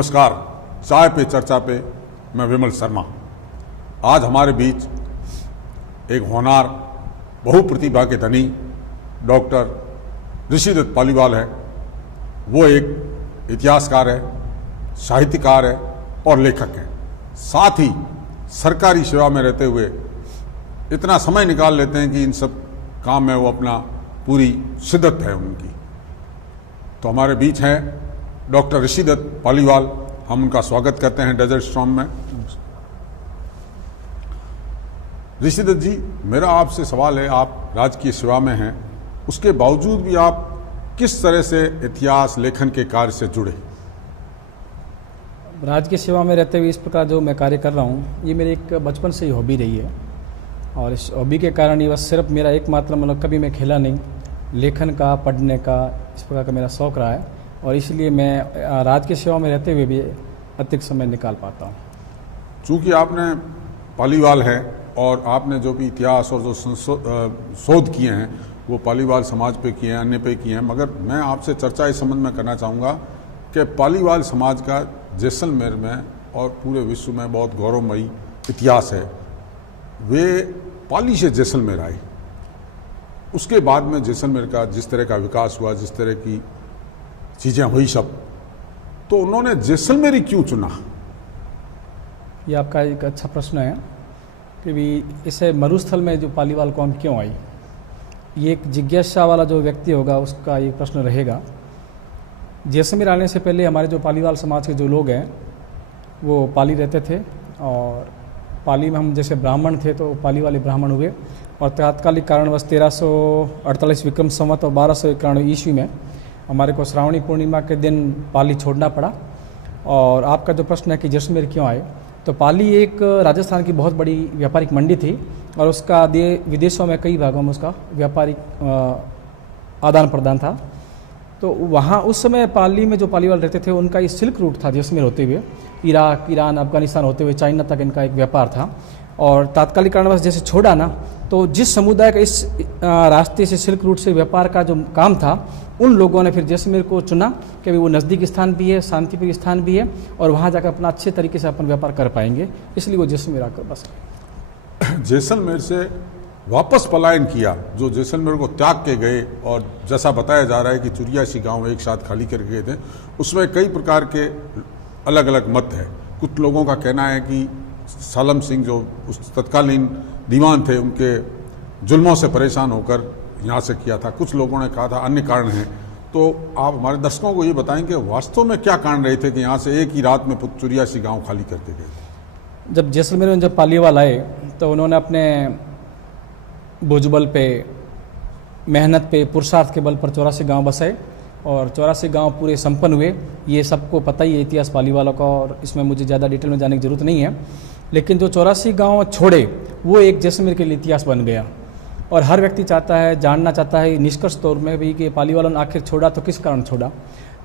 नमस्कार। चाय पे चर्चा पे मैं विमल शर्मा। आज हमारे बीच एक होनहार बहुप्रतिभा के धनी डॉक्टर ऋषिदत्त पालीवाल है। वो एक इतिहासकार है, साहित्यकार है और लेखक है। साथ ही सरकारी सेवा में रहते हुए इतना समय निकाल लेते हैं कि इन सब काम में वो अपना पूरी शिद्दत है उनकी। तो हमारे बीच हैं डॉक्टर ऋषिदत्त पालीवाल। हम उनका स्वागत करते हैं डेजर्ट स्टॉर्म में। ऋषिदत्त जी, मेरा आपसे सवाल है, आप राजकीय सेवा में हैं, उसके बावजूद भी आप किस तरह से इतिहास लेखन के कार्य से जुड़े? राजकीय सेवा में रहते हुए इस प्रकार जो मैं कार्य कर रहा हूँ, ये मेरी एक बचपन से ही हॉबी रही है। और इस हॉबी के कारण ही बस सिर्फ मेरा एकमात्र मतलब कभी मैं खेला नहीं, लेखन का, पढ़ने का, इस प्रकार का मेरा शौक़ रहा है। और इसलिए मैं राजकीय सेवा में रहते हुए भी अधिक समय निकाल पाता हूँ। चूँकि आपने पालीवाल है और आपने जो भी इतिहास और जो शोध किए हैं वो पालीवाल समाज पे किए हैं, अन्य पे किए हैं, मगर मैं आपसे चर्चा इस संबंध में करना चाहूँगा कि पालीवाल समाज का जैसलमेर में और पूरे विश्व में बहुत गौरवमयी इतिहास है। वे पाली से जैसलमेर आए, उसके बाद में जैसलमेर का जिस तरह का विकास हुआ, जिस तरह की चीज़ें हुई सब, तो उन्होंने जैसलमेर ही क्यों चुना? ये आपका एक अच्छा प्रश्न है कि भी इसे मरुस्थल में जो पालीवाल कौम क्यों आई, ये एक जिज्ञासा वाला जो व्यक्ति होगा उसका ये प्रश्न रहेगा। जैसलमेर आने से पहले हमारे जो पालीवाल समाज के जो लोग हैं वो पाली रहते थे, और पाली में हम जैसे ब्राह्मण थे तो पाली वाले ब्राह्मण हुए। और तात्कालिक कारणवश 1348 विक्रम संवत और 1291 ईस्वी में हमारे को श्रावणी पूर्णिमा के दिन पाली छोड़ना पड़ा। और आपका जो प्रश्न है कि जैसलमेर क्यों आए, तो पाली एक राजस्थान की बहुत बड़ी व्यापारिक मंडी थी और उसका विदेशों में कई भागों में उसका व्यापारिक आदान प्रदान था। तो वहाँ उस समय पाली में जो पालीवाल रहते थे उनका ये सिल्क रूट था, जैसलमेर होते हुए इराक, ईरान, अफगानिस्तान होते हुए चाइना तक इनका एक व्यापार था। और तात्कालिक कारणवश जैसे छोड़ा ना, तो जिस समुदाय का इस रास्ते से सिल्क रूट से व्यापार का जो काम था, उन लोगों ने फिर जैसलमेर को चुना कि वो नज़दीक स्थान भी है, शांतिप्रिय स्थान भी है और वहाँ जाकर अपना अच्छे तरीके से अपन व्यापार कर पाएंगे, इसलिए वो जैसलमेर आकर बस। जैसलमेर से वापस पलायन किया, जो जैसलमेर को त्याग के गए, और जैसा बताया जा रहा है कि 84 गांव एक साथ खाली करके गए थे, उसमें कई प्रकार के अलग अलग मत है। कुछ लोगों का कहना है कि सालम सिंह जो उस तत्कालीन दीवान थे, उनके जुल्मों से परेशान होकर यहाँ से किया था। कुछ लोगों ने कहा था अन्य कारण हैं। तो आप हमारे दर्शकों को ये बताएं कि वास्तव में क्या कारण रहे थे कि यहाँ से एक ही रात में 84 गाँव खाली करके गए? जब जैसलमेर में जब पालीवाल आए तो उन्होंने अपने भुजबल पे, मेहनत पे, पुरुषार्थ के बल पर 84 गांव बसाए और 84 गांव पूरे संपन्न हुए। ये सबको पता ही है इतिहास पालीवालों का, और इसमें मुझे ज़्यादा डिटेल में जाने की ज़रूरत नहीं है। लेकिन जो 84 गांव छोड़े वो एक जैसलमेर के लिए इतिहास बन गया। और हर व्यक्ति चाहता है, जानना चाहता है निष्कर्ष तौर में भी कि पालीवालों ने आखिर छोड़ा तो किस कारण छोड़ा।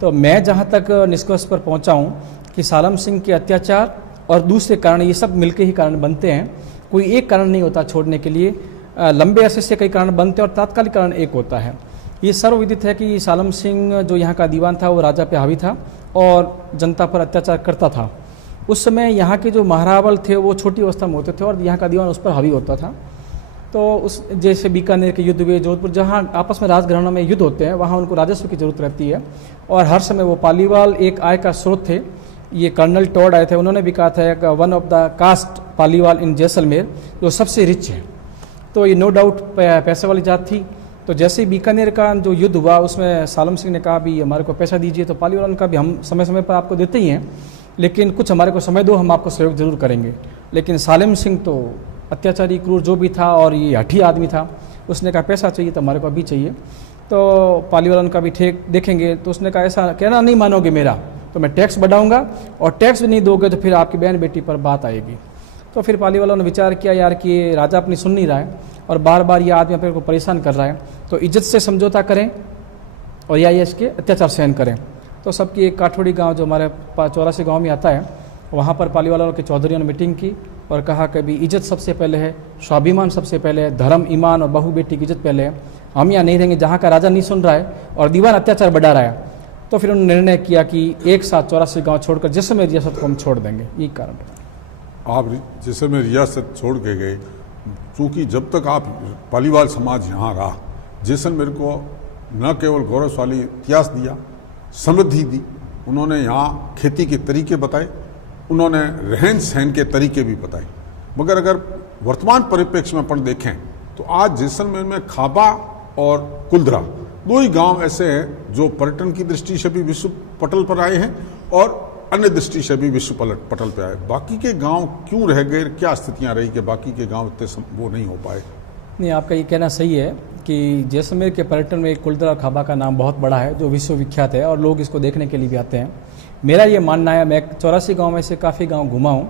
तो मैं जहाँ तक निष्कर्ष पर पहुँचा हूँ कि सालम सिंह के अत्याचार और दूसरे कारण, ये सब मिलके ही कारण बनते हैं। कोई एक कारण नहीं होता छोड़ने के लिए, लंबे अरसे से कई कारण बनते हैं और तात्कालिक कारण एक होता है। ये सर्वविदित है कि सालम सिंह जो यहाँ का दीवान था वो राजा पे हावी था और जनता पर अत्याचार करता था। उस समय यहाँ के जो महारावल थे वो छोटी अवस्था में होते थे और यहाँ का दीवान उस पर हावी होता था। तो उस जैसे बीकानेर के युद्ध हुए, जोधपुर, जहाँ आपस में राजघरानों में युद्ध होते हैं वहाँ उनको राजस्व की जरूरत रहती है। और हर समय वो पालीवाल एक आय का स्रोत थे। ये कर्नल टॉड आए थे, उन्होंने भी कहा था one of the caste Paliwal in Jaisalmer, जो सबसे रिच है। तो ये नो डाउट पैसे वाली जात थी। तो जैसे ही बीकानेर का जो युद्ध हुआ उसमें सालम सिंह ने कहा भी हमारे को पैसा दीजिए, तो पालीवाल का भी हम समय समय पर आपको देते ही हैं, लेकिन कुछ हमारे को समय दो, हम आपको सहयोग जरूर करेंगे। लेकिन सालम सिंह तो अत्याचारी, क्रूर जो भी था और ये हठी आदमी था, उसने कहा पैसा चाहिए तो हमारे को अभी चाहिए। तो पालीवाल का भी ठीक देखेंगे, तो उसने कहा ऐसा कहना नहीं मानोगे मेरा तो मैं टैक्स बढ़ाऊंगा, और टैक्स भी नहीं दोगे तो फिर आपकी बहन बेटी पर बात आएगी। तो फिर पालीवालों ने विचार किया यार कि राजा अपनी सुन नहीं रहा है और बार बार ये आदमी अपने को परेशान कर रहा है, तो इज्जत से समझौता करें और या ये इसके अत्याचार सहन करें। तो सबकी एक काठोड़ी गांव जो हमारे 84 गांव में आता है, वहाँ पर पालीवालों के चौधरियों ने मीटिंग की और कहा कि भी इज्जत सबसे पहले है, स्वाभिमान सबसे पहले है, धर्म, ईमान और बहू बेटी की इज्जत पहले है। हम यहाँ नहीं रहेंगे जहाँ का राजा नहीं सुन रहा है और दीवान अत्याचार बढ़ा रहा है। तो फिर उन्होंने निर्णय किया कि एक साथ 84 गांव छोड़कर जैसलमेर रियासत को हम छोड़ देंगे। यही कारण है। आप जैसलमेर रियासत छोड़ के गए, क्योंकि जब तक आप पालीवाल समाज यहाँ रहा, जैसलमेर को न केवल गौरवशाली इतिहास दिया, समृद्धि दी, उन्होंने यहाँ खेती के तरीके बताए, उन्होंने रहन सहन के तरीके भी बताए। मगर अगर वर्तमान परिप्रेक्ष्य में अपन देखें तो आज जैसलमेर में खाबा और कुलधरा दो ही गांव ऐसे हैं जो पर्यटन की दृष्टि से भी विश्व पटल पर आए हैं और अन्य दृष्टि से भी विश्व पटल पर आए। बाकी के गांव क्यों रह गए, क्या स्थितियां रही कि बाकी के गांव इतने वो नहीं हो पाए? नहीं, आपका ये कहना सही है कि जैसलमेर के पर्यटन में कुलधरा और खाबा का नाम बहुत बड़ा है, जो विश्वविख्यात है और लोग इसको देखने के लिए भी आते हैं। मेरा ये मानना है, मैं 84 गांव में से काफ़ी गांव घुमा हूँ,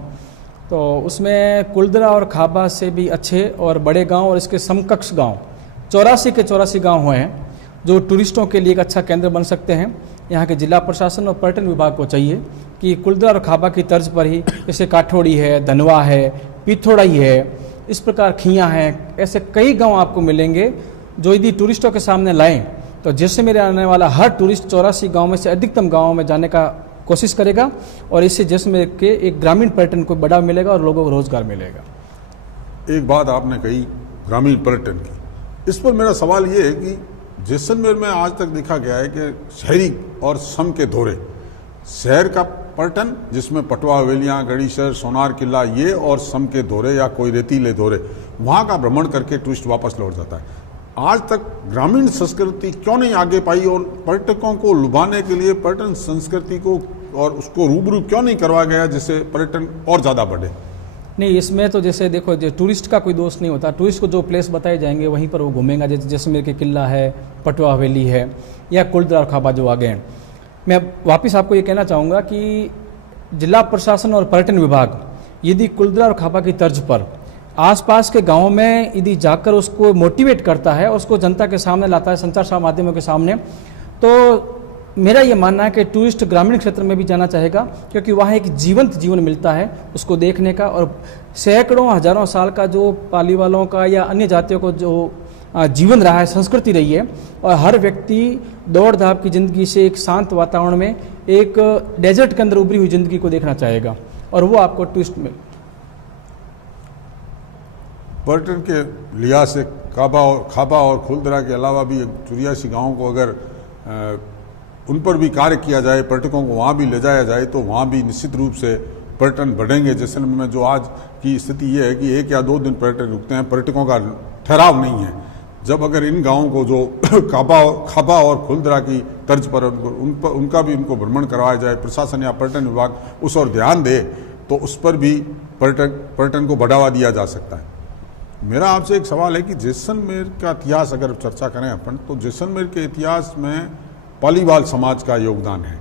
तो उसमें कुलधरा और खाबा से भी अच्छे और बड़े गांव और इसके समकक्ष गांव 84 के 84 गांव हुए हैं जो टूरिस्टों के लिए एक अच्छा केंद्र बन सकते हैं। यहाँ के जिला प्रशासन और पर्यटन विभाग को चाहिए कि कुलधरा और खाबा की तर्ज पर ही, जैसे काठोड़ी है, धनवा है, पिथौराई है, इस प्रकार खियाँ हैं, ऐसे कई गांव आपको मिलेंगे जो यदि टूरिस्टों के सामने लाएं तो जैसलमेर आने वाला हर टूरिस्ट 84 गांव में से अधिकतम गांवों में जाने का कोशिश करेगा और इससे जैसलमेर के एक ग्रामीण पर्यटन को बढ़ावा मिलेगा और लोगों को रोजगार मिलेगा। एक बात आपने कही ग्रामीण पर्यटन की, इस पर मेरा सवाल ये है कि जैसलमेर में आज तक देखा गया है कि शहरी और सम के दौरे, शहर का पर्यटन जिसमें पटवा हवेलियाँ, गढ़ीसर, सोनार किला ये, और सम के दौरे या कोई रेतीले दौरे, वहाँ का भ्रमण करके टूरिस्ट वापस लौट जाता है। आज तक ग्रामीण संस्कृति क्यों नहीं आगे पाई और पर्यटकों को लुभाने के लिए पर्यटन संस्कृति को और उसको रूबरू क्यों नहीं करवाया गया जिससे पर्यटन और ज़्यादा बढ़े? नहीं, इसमें तो जैसे देखो, जो टूरिस्ट का कोई दोष नहीं होता, टूरिस्ट को जो प्लेस बताए जाएंगे वहीं पर वो घूमेगा। जैसे जैसलमेर के किला है, पटवा हवेली है या कुलधरा और खाबा जो आगे हैं। मैं वापस आपको ये कहना चाहूँगा कि जिला प्रशासन और पर्यटन विभाग यदि कुलधरा और खाबा की तर्ज पर आसपास के गांवों में यदि जाकर उसको मोटिवेट करता है, उसको जनता के सामने लाता है, संचार माध्यमों के सामने, तो मेरा ये मानना है कि टूरिस्ट ग्रामीण क्षेत्र में भी जाना चाहेगा, क्योंकि वहाँ एक जीवंत जीवन मिलता है उसको देखने का। और सैकड़ों हजारों साल का जो पालीवालों का या अन्य जातियों को जो जीवन रहा है, संस्कृति रही है, और हर व्यक्ति दौड़ धाप की ज़िंदगी से एक शांत वातावरण में एक डेजर्ट के अंदर उभरी हुई ज़िंदगी को देखना चाहेगा, और वो आपको टूरिस्ट में पर्यटन के लिहाज से खाबा और कुलधरा के अलावा भी 84 गाँवों को अगर उन पर भी कार्य किया जाए, पर्यटकों को वहाँ भी ले जाया जाए, तो वहाँ भी निश्चित रूप से पर्यटन बढ़ेंगे। जैसलमेर में जो आज की स्थिति ये है कि 1 या 2 दिन पर्यटक रुकते हैं, पर्यटकों का ठहराव नहीं है। जब अगर इन गाँवों को जो खाबा और कुलधरा की तर्ज पर उनका भी उनको भ्रमण करवाया जाए, प्रशासन या पर्यटन विभाग उस ओर ध्यान दे, तो उस पर भी पर्यटन को बढ़ावा दिया जा सकता है। मेरा आपसे एक सवाल है कि जैसलमेर का इतिहास अगर चर्चा करें अपन, तो जैसलमेर के इतिहास में पालीवाल समाज का योगदान है।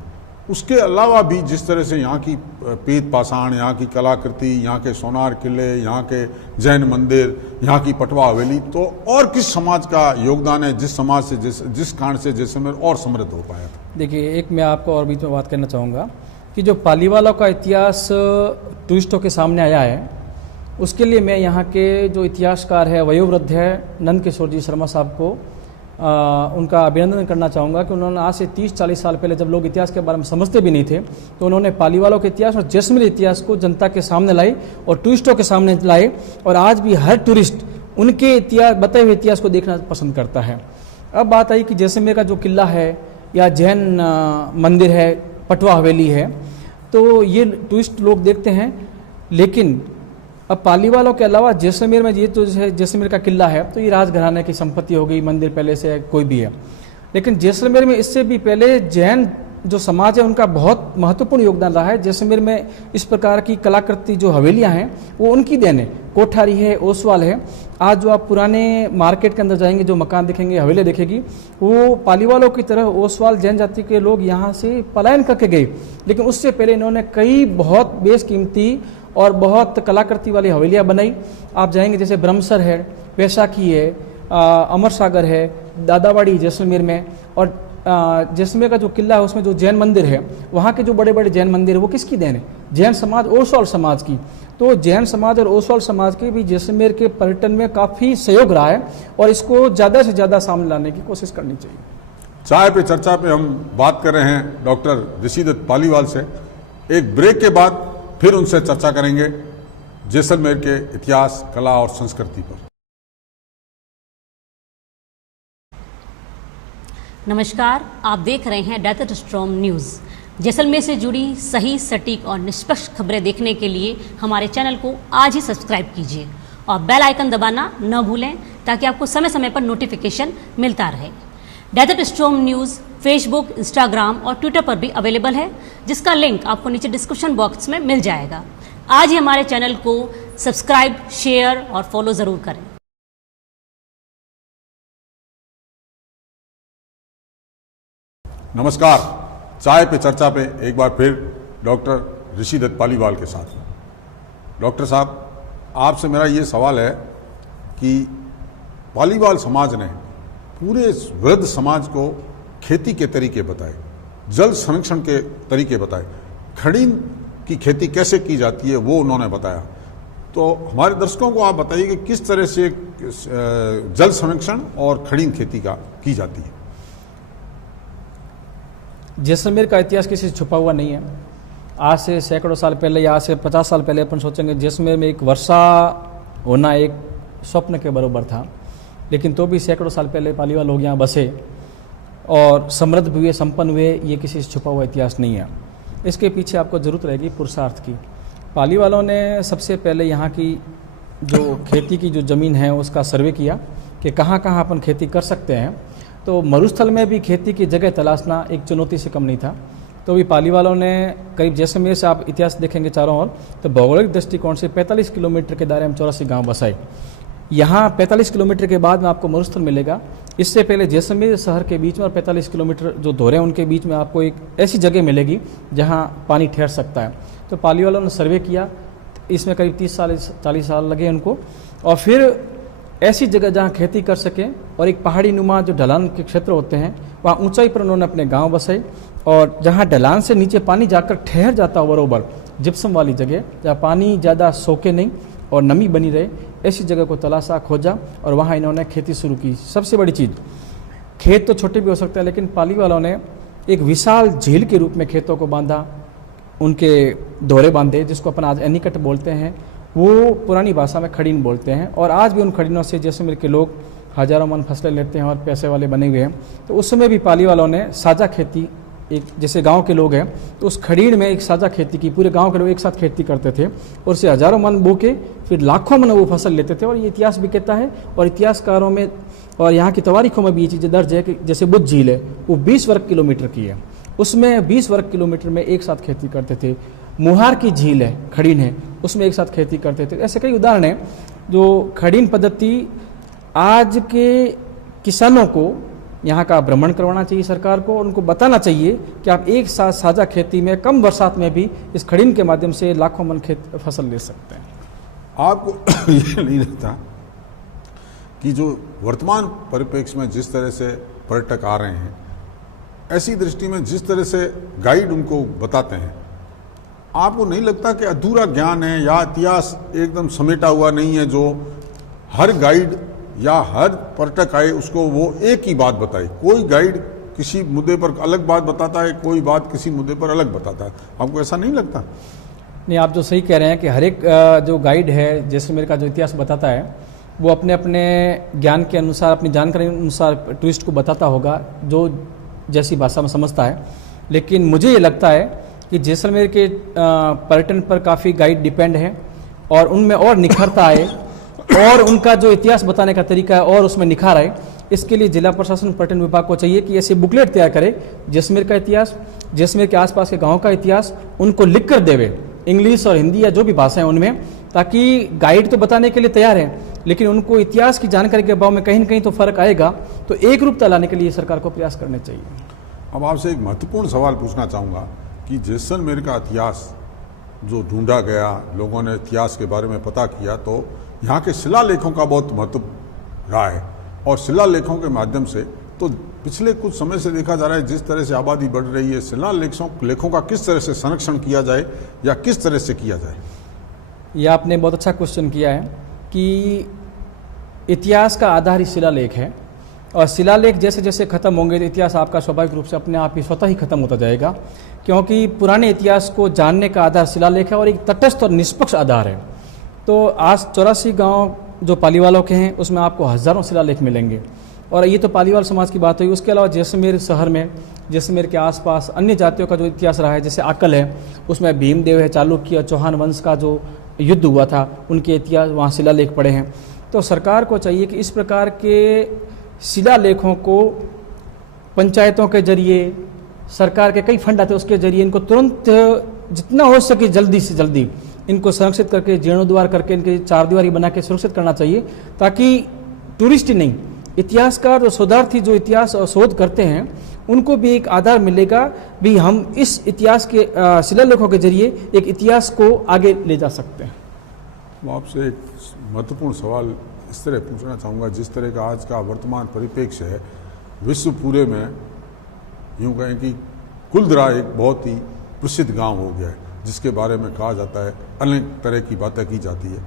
उसके अलावा भी जिस तरह से यहाँ की पेट पाषाण, यहाँ की कलाकृति, यहाँ के सोनार किले, यहाँ के जैन मंदिर, यहाँ की पटवा हवेली, तो और किस समाज का योगदान है जिस समाज से जिस कारण से जैसलमेर और समृद्ध हो पाया? देखिए, एक मैं आपको और बीच में बात करना चाहूँगा कि जो पालीवालों का इतिहास टूरिस्टों के सामने आया है, उसके लिए मैं यहाँ के जो इतिहासकार है, वयोवृद्ध है नंद किशोर जी शर्मा साहब को उनका अभिनंदन करना चाहूँगा कि उन्होंने आज से 30-40 साल पहले, जब लोग इतिहास के बारे में समझते भी नहीं थे, तो उन्होंने पालीवालों के इतिहास और जैसलमेर इतिहास को जनता के सामने लाए और टूरिस्टों के सामने लाए, और आज भी हर टूरिस्ट उनके इतिहास, बताए हुए इतिहास को देखना पसंद करता है। अब बात आई कि जैसलमेर का जो किला है या जैन मंदिर है, पटवा हवेली है, तो ये टूरिस्ट लोग देखते हैं, लेकिन अब पालीवालों के अलावा जैसलमेर में ये तो जैसलमेर का किला है तो ये राजघराने की संपत्ति हो गई, मंदिर पहले से कोई भी है। लेकिन जैसलमेर में इससे भी पहले जैन जो समाज है उनका बहुत महत्वपूर्ण योगदान रहा है। जैसलमेर में इस प्रकार की कलाकृति जो हवेलियां हैं वो उनकी देन है। कोठारी है, ओसवाल है। आज जो आप पुराने मार्केट के अंदर जाएंगे, जो मकान दिखेंगे, हवेली दिखेगी, वो पालीवालों की तरह ओसवाल जैन जाति के लोग यहाँ से पलायन करके गए, लेकिन उससे पहले इन्होंने कई बहुत बेशकीमती और बहुत कलाकृति वाली हवेलियाँ बनाई। आप जाएंगे जैसे ब्रह्मसर है, वैशाखी है, अमर सागर है, दादावाड़ी जैसलमेर में, और जैसलमेर का जो किला है उसमें जो जैन मंदिर है, वहाँ के जो बड़े बड़े जैन मंदिर है वो किसकी देन है? जैन समाज, ओसवाल समाज की। तो जैन समाज और ओसवाल समाज के भी जैसलमेर के पर्यटन में काफ़ी सहयोग रहा है और इसको ज़्यादा से ज़्यादा सामने लाने की कोशिश करनी चाहिए। चाय पे चर्चा पे हम बात कर रहे हैं डॉक्टर ऋषिदत्त पालीवाल से। एक ब्रेक के बाद फिर उनसे चर्चा करेंगे जैसलमेर के इतिहास, कला और संस्कृति पर। नमस्कार, आप देख रहे हैं डेजर्ट स्टॉर्म न्यूज़। जैसलमेर से जुड़ी सही, सटीक और निष्पक्ष खबरें देखने के लिए हमारे चैनल को आज ही सब्सक्राइब कीजिए और बेल आइकन दबाना न भूलें ताकि आपको समय समय पर नोटिफिकेशन मिलता रहे। Desert storm news Facebook, Instagram और ट्विटर पर भी अवेलेबल है, जिसका लिंक आपको नीचे डिस्क्रिप्शन बॉक्स में मिल जाएगा। आज ही हमारे चैनल को सब्सक्राइब, शेयर और फॉलो ज़रूर करें। नमस्कार, चाय पे चर्चा पे एक बार फिर डॉक्टर ऋषिदत्त पालीवाल के साथ। डॉक्टर साहब, आपसे मेरा ये सवाल है कि पालीवाल समाज ने पूरे वृद्ध समाज को खेती के तरीके बताए, जल संरक्षण के तरीके बताए, खड़ीन की खेती कैसे की जाती है वो उन्होंने बताया। तो हमारे दर्शकों को आप बताइए कि किस तरह से जल संरक्षण और खड़ीन खेती का की जाती है। जैसलमेर का इतिहास किसी से छुपा हुआ नहीं है। आज से सैकड़ों साल पहले या आज से 50 साल पहले अपन सोचेंगे जैसलमेर में एक वर्षा होना एक स्वप्न के बराबर था, लेकिन तो भी सैकड़ों साल पहले पालीवाल लोग यहाँ बसे और समृद्ध हुए, संपन्न हुए। ये किसी से छुपा हुआ इतिहास नहीं है। इसके पीछे आपको ज़रूरत रहेगी पुरुषार्थ की। पालीवालों ने सबसे पहले यहाँ की जो खेती की जो ज़मीन है उसका सर्वे किया कि कहाँ कहाँ अपन खेती कर सकते हैं। तो मरुस्थल में भी खेती की जगह तलाशना एक चुनौती से कम नहीं था। तो भी पालीवालों ने करीब, जैसलमेर से आप इतिहास देखेंगे चारों ओर, तो भौगोलिक दृष्टिकोण से 45 किलोमीटर के दायरे में 84 गांव बसाए। यहाँ 45 किलोमीटर के बाद में आपको मरुस्थल मिलेगा। इससे पहले जैसलमेर शहर के बीच में और 45 किलोमीटर जो दौरे हैं उनके बीच में आपको एक ऐसी जगह मिलेगी जहाँ पानी ठहर सकता है। तो पालीवालों ने सर्वे किया, इसमें करीब 40 साल लगे उनको, और फिर ऐसी जगह जहाँ खेती कर सकें और एक पहाड़ी नुमा जो ढलान के क्षेत्र होते हैं वहाँ ऊंचाई पर उन्होंने अपने गांव बसाए, और जहाँ ढलान से नीचे पानी जाकर ठहर जाता हो बरोबर जिप्सम वाली जगह, जहाँ पानी ज़्यादा सोखे नहीं और नमी बनी रहे, ऐसी जगह को तलाशा, खोजा और वहाँ इन्होंने खेती शुरू की। सबसे बड़ी चीज़, खेत तो छोटे भी हो सकते हैं, लेकिन पालीवालों ने एक विशाल झील के रूप में खेतों को बांधा, उनके दोहरे बांधे, जिसको अपन आज एनीकट बोलते हैं, वो पुरानी भाषा में खड़ीन बोलते हैं। और आज भी उन खड़ीनों से जैसलमेर के लोग हजारों मन फसलें लेते हैं और पैसे वाले बने हुए हैं। तो उस समय भी पालीवालों ने साझा खेती, एक जैसे गांव के लोग हैं तो उस खड़ीन में एक साझा खेती की, पूरे गांव के लोग एक साथ खेती करते थे और उससे हजारों मन बो के फिर लाखों मन वो फसल लेते थे। और ये इतिहास भी कहता है और इतिहासकारों में और यहाँ की तवारीखों में भी ये चीज़ें दर्ज है कि जैसे बुद्ध झील है वो 20 वर्ग किलोमीटर की है, उसमें 20 वर्ग किलोमीटर में एक साथ खेती करते थे। मुहार की झील है, खड़ीन है, उसमें एक साथ खेती करते थे। ऐसे कई उदाहरण हैं जो खड़ीन पद्धति आज के किसानों को यहाँ का भ्रमण करवाना चाहिए सरकार को, और उनको बताना चाहिए कि आप एक साथ साझा खेती में कम बरसात में भी इस खड़ीन के माध्यम से लाखों मन फसल ले सकते हैं। आपको ये नहीं लगता कि जो वर्तमान परिप्रेक्ष्य में जिस तरह से पर्यटक आ रहे हैं, ऐसी दृष्टि में जिस तरह से गाइड उनको बताते हैं, आपको नहीं लगता कि अधूरा ज्ञान है या इतिहास एकदम समेटा हुआ नहीं है, जो हर गाइड या हर पर्यटक आए उसको वो एक ही बात बताए? कोई गाइड किसी मुद्दे पर अलग बात बताता है, कोई बात किसी मुद्दे पर अलग बताता है। आपको ऐसा नहीं लगता? नहीं, आप जो सही कह रहे हैं कि हर एक जो गाइड है जैसलमेर का जो इतिहास बताता है वो अपने अपने ज्ञान के अनुसार, अपनी जानकारी के अनुसार टूरिस्ट को बताता होगा जो जैसी भाषा में समझता है। लेकिन मुझे ये लगता है कि जैसलमेर के पर्यटन पर काफ़ी गाइड डिपेंड है और उनमें और निखरता है और उनका जो इतिहास बताने का तरीका है और उसमें निखार आए। इसके लिए जिला प्रशासन, पर्यटन विभाग को चाहिए कि ऐसे बुकलेट तैयार करे जैसलमेर का इतिहास, जैसलमेर के आसपास के गाँव का इतिहास, उनको लिख कर देवे इंग्लिश और हिंदी या जो भी भाषा है उनमें, ताकि गाइड तो बताने के लिए तैयार है लेकिन उनको इतिहास की जानकारी के अभाव में कहीं न कहीं तो फर्क आएगा। तो एक रूपता लाने के लिए सरकार को प्रयास करने चाहिए। अब आपसे एक महत्वपूर्ण सवाल पूछना चाहूँगा कि जैसलमेर का इतिहास जो ढूंढा गया, लोगों ने इतिहास के बारे में पता किया, तो यहाँ के शिलालेखों का बहुत महत्व रहा है। और शिलालेखों के माध्यम से तो पिछले कुछ समय से देखा जा रहा है जिस तरह से आबादी बढ़ रही है, शिलालेखों का किस तरह से संरक्षण किया जाए या किस तरह से किया जाए। यह आपने बहुत अच्छा क्वेश्चन किया है कि इतिहास का आधार ही शिलालेख है और शिलालेख जैसे जैसे खत्म होंगे तो इतिहास आपका स्वाभाविक रूप से अपने आप ही स्वतः ही खत्म होता जाएगा, क्योंकि पुराने इतिहास को जानने का आधार शिलालेख है और एक तटस्थ और निष्पक्ष आधार है। तो आज 84 गांव जो पालीवालों के हैं उसमें आपको हज़ारों शिलालेख मिलेंगे। और ये तो पालीवाल समाज की बात हुई। उसके अलावा जैसलमेर शहर में, जैसलमेर के आसपास अन्य जातियों का जो इतिहास रहा है, जैसे आकल है, उसमें भीमदेव है, चालुक्य, चौहान वंश का जो युद्ध हुआ था उनके इतिहास वहाँ शिलालेख पड़े हैं। तो सरकार को चाहिए कि इस प्रकार के शिलालेखों को पंचायतों के जरिए, सरकार के कई फंड आते हैं उसके जरिए इनको तुरंत जितना हो सके जल्दी से जल्दी इनको संरक्षित करके, जीर्णोद्धार करके, इनके चारदीवारी बना के सुरक्षित करना चाहिए, ताकि टूरिस्ट ही नहीं, इतिहासकार और शोधार्थी जो इतिहास और शोध करते हैं उनको भी एक आधार मिलेगा भी हम इस इतिहास के शिलालेखों के जरिए एक इतिहास को आगे ले जा सकते हैं। मैं आपसे एक महत्वपूर्ण सवाल इस तरह पूछना चाहूँगा, जिस तरह का आज का वर्तमान परिप्रेक्ष्य है विश्व पूरे में, यूँ कहें कि कुलधरा एक बहुत ही प्रसिद्ध गांव हो गया है, जिसके बारे में कहा जाता है, अनेक तरह की बातें की जाती है।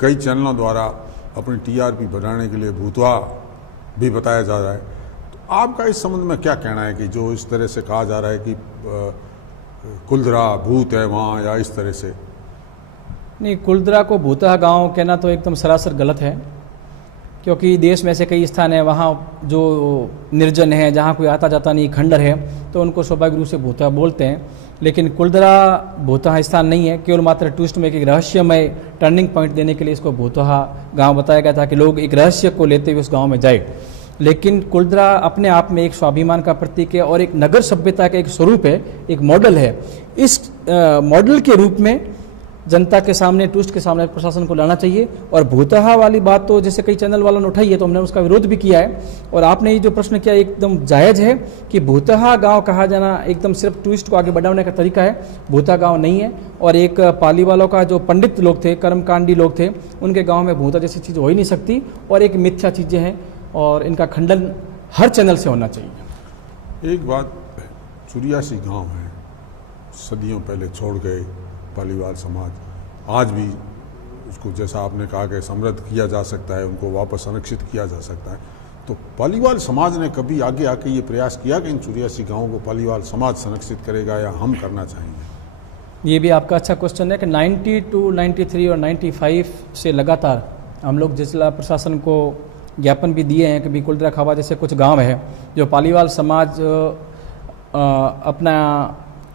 कई चैनलों द्वारा अपनी टीआरपी बढ़ाने के लिए भूतवा भी बताया जा रहा है। तो आपका इस संबंध में क्या कहना है कि जो इस तरह से कहा जा रहा है कि कुलधरा भूत है वहाँ, या इस तरह से? नहीं, कुलधरा को भूतहा गांव कहना तो एकदम सरासर गलत है, क्योंकि देश में ऐसे कई स्थान हैं वहाँ जो निर्जन है, जहाँ कोई आता जाता नहीं, खंडर है, तो उनको स्वाभाविक रूप से भूतहा बोलते हैं। लेकिन कुलधरा भूतहा स्थान नहीं है, केवल मात्र टूरिस्ट में एक रहस्यमय टर्निंग पॉइंट देने के लिए इसको भूतहा गांव बताया गया था कि लोग एक रहस्य को लेते हुए उस गांव में जाए। लेकिन कुलधरा अपने आप में एक स्वाभिमान का प्रतीक है और एक नगर सभ्यता का एक स्वरूप है, एक मॉडल है। इस मॉडल के रूप में जनता के सामने, टूरिस्ट के सामने प्रशासन को लाना चाहिए। और भूतहा वाली बात तो जैसे कई चैनल वालों ने उठाई है तो हमने उसका विरोध भी किया है। और आपने ये जो प्रश्न किया एकदम जायज़ है कि भूतहा गांव कहा जाना एकदम सिर्फ टूरिस्ट को आगे बढ़ाने का तरीका है, भूतहा गांव नहीं है। और एक पाली वालों का जो पंडित लोग थे, कर्मकांडी लोग थे, उनके गाँव में भूतहा जैसी चीज़ हो ही नहीं सकती और एक मिथ्या चीज़ें हैं और इनका खंडन हर चैनल से होना चाहिए। एक बात, चुरियासी गांव है, सदियों पहले छोड़ गए पालीवाल समाज, आज भी उसको जैसा आपने कहा कि समृद्ध किया जा सकता है, उनको वापस संरक्षित किया जा सकता है। तो पालीवाल समाज ने कभी आगे आके ये प्रयास किया कि इन चुरियासी गाँवों को पालीवाल समाज संरक्षित करेगा या हम करना चाहेंगे? ये भी आपका अच्छा क्वेश्चन है कि 92, 93 और 95 से लगातार हम लोग जिला प्रशासन को ज्ञापन भी दिए हैं कि भी कुलधरा खाबा जैसे कुछ गांव है जो पालीवाल समाज अपना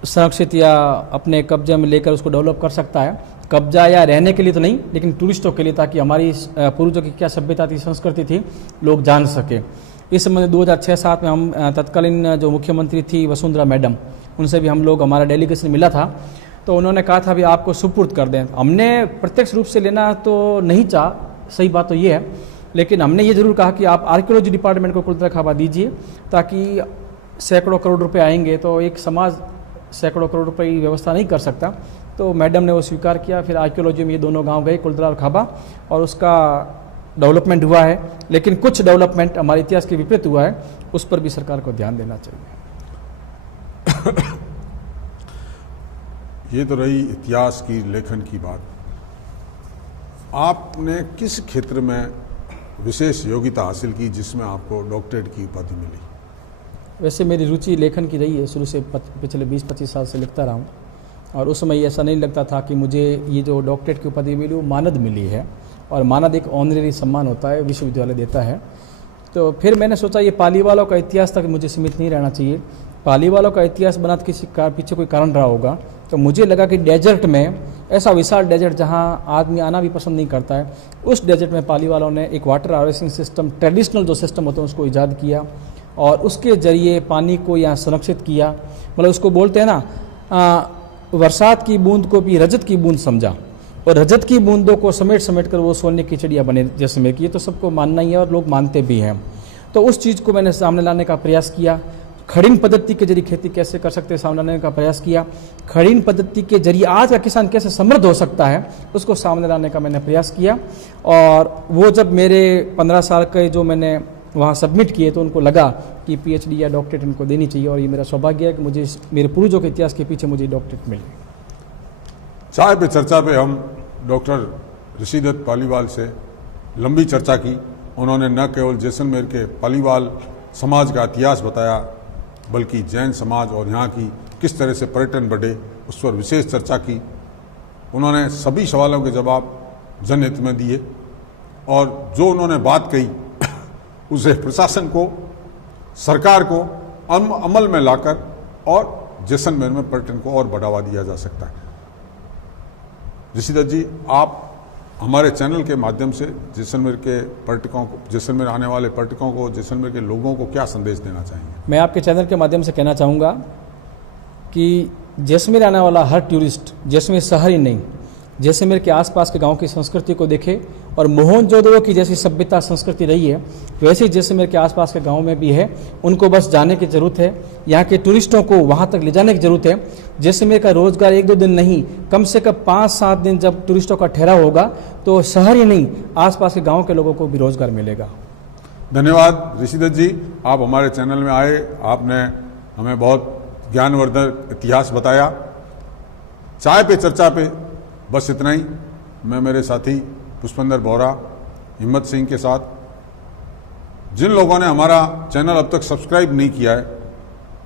संरक्षित या अपने कब्जे में लेकर उसको डेवलप कर सकता है, कब्जा या रहने के लिए तो नहीं, लेकिन टूरिस्टों के लिए, ताकि हमारी पूर्वजों की क्या सभ्यता थी, संस्कृति थी, लोग जान सके। इस संबंध 2006-07 में हम तत्कालीन जो मुख्यमंत्री थी वसुंधरा मैडम, उनसे भी हम लोग, हमारा डेलीगेशन मिला था, तो उन्होंने कहा था भी आपको सुपुर्द कर दें। हमने प्रत्यक्ष रूप से लेना तो नहीं चाहा, सही बात तो ये है, लेकिन हमने ये जरूर कहा कि आप आर्कियोलॉजी डिपार्टमेंट को कुलधरा खाबा दीजिए, ताकि सैकड़ों करोड़ रुपए आएंगे तो एक समाज सैकड़ों करोड़ रुपए की व्यवस्था नहीं कर सकता। तो मैडम ने वो स्वीकार किया। फिर आर्कियोलॉजी में ये दोनों गांव गए, कुलधरा और खाबा, और उसका डेवलपमेंट हुआ है। लेकिन कुछ डेवलपमेंट हमारे इतिहास के विपरीत हुआ है, उस पर भी सरकार को ध्यान देना चाहिए। ये तो रही इतिहास की लेखन की बात। आपने किस क्षेत्र में विशेष योग्यता हासिल की जिसमें आपको डॉक्टरेट की उपाधि मिली? वैसे मेरी रुचि लेखन की रही है, शुरू से पिछले 20-25 साल से लिखता रहा हूँ, और उस समय ऐसा नहीं लगता था कि मुझे ये जो डॉक्टरेट की उपाधि मिली वो मानद मिली है, और मानद एक ऑनरेरी सम्मान होता है, विश्वविद्यालय देता है। तो फिर मैंने सोचा ये पालीवालों का इतिहास तक मुझे सीमित नहीं रहना चाहिए, पालीवालों का इतिहास बना तो किसी पीछे कोई कारण रहा होगा। तो मुझे लगा कि डेजर्ट में, ऐसा विशाल डेजर्ट जहाँ आदमी आना भी पसंद नहीं करता है, उस डेजर्ट में पालीवालों ने एक वाटर हार्वेस्टिंग सिस्टम, ट्रेडिशनल जो सिस्टम होता है उसको ईजाद किया, और उसके ज़रिए पानी को यहाँ संरक्षित किया। मतलब उसको बोलते हैं ना, बरसात की बूंद को भी रजत की बूंद समझा, और रजत की बूंदों को समेट समेट कर वो सोने की चिड़िया बने जैसलमेर की। ये तो सबको मानना ही है और लोग मानते भी हैं। तो उस चीज़ को मैंने सामने लाने का प्रयास किया। खड़ीन पद्धति के जरिए खेती कैसे कर सकते हैं सामने लाने का प्रयास किया। खड़ीन पद्धति के जरिए आज का किसान कैसे समृद्ध हो सकता है उसको सामने लाने का मैंने प्रयास किया। और वो जब मेरे 15 साल के जो मैंने वहाँ सबमिट किए तो उनको लगा कि पीएचडी या डॉक्टरेट इनको देनी चाहिए, और ये मेरा सौभाग्य है कि मुझे मेरे पूर्वजों के इतिहास के पीछे मुझे डॉक्टरेट मिली। चाय पे चर्चा पे हम डॉक्टर ऋषिदत्त पालीवाल से लंबी चर्चा की, उन्होंने न केवल जैसलमेर के पालीवाल समाज का इतिहास बताया, बल्कि जैन समाज और यहाँ की किस तरह से पर्यटन बढ़े उस पर विशेष चर्चा की। उन्होंने सभी सवालों के जवाब जनहित में दिए और जो उन्होंने बात कही उसे प्रशासन को, सरकार को अमल में लाकर और जैसलमेर में पर्यटन को और बढ़ावा दिया जा सकता है। ऋषिदत्त जी, आप हमारे चैनल के माध्यम से जैसलमेर के पर्यटकों को, जैसलमेर आने वाले पर्यटकों को, जैसलमेर के लोगों को क्या संदेश देना चाहेंगे? मैं आपके चैनल के माध्यम से कहना चाहूँगा कि जैसलमेर आने वाला हर टूरिस्ट जैसलमेर शहर ही नहीं, जैसलमेर के आसपास के गांव की संस्कृति को देखे और मोहनजोदड़ो की जैसी सभ्यता संस्कृति रही है वैसे ही जैसलमेर के आसपास के गांव में भी है। उनको बस जाने की ज़रूरत है, यहाँ के टूरिस्टों को वहाँ तक ले जाने की ज़रूरत है। जैसलमेर का रोजगार 1-2 दिन नहीं, कम से कम 5-7 दिन जब टूरिस्टों का ठहराव होगा तो शहर ही नहीं, आसपास के गाँव के लोगों को भी रोजगार मिलेगा। धन्यवाद ऋषिदत्त जी, आप हमारे चैनल में आए, आपने हमें बहुत ज्ञानवर्धक इतिहास बताया। चाय पे चर्चा पे बस इतना ही। मैं मेरे साथी पुष्पेंद्र बोहरा, हिम्मत सिंह के साथ, जिन लोगों ने हमारा चैनल अब तक सब्सक्राइब नहीं किया है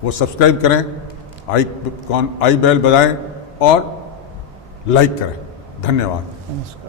वो सब्सक्राइब करें, आई बेल बजाएं और लाइक करें। धन्यवाद। नमस्कार।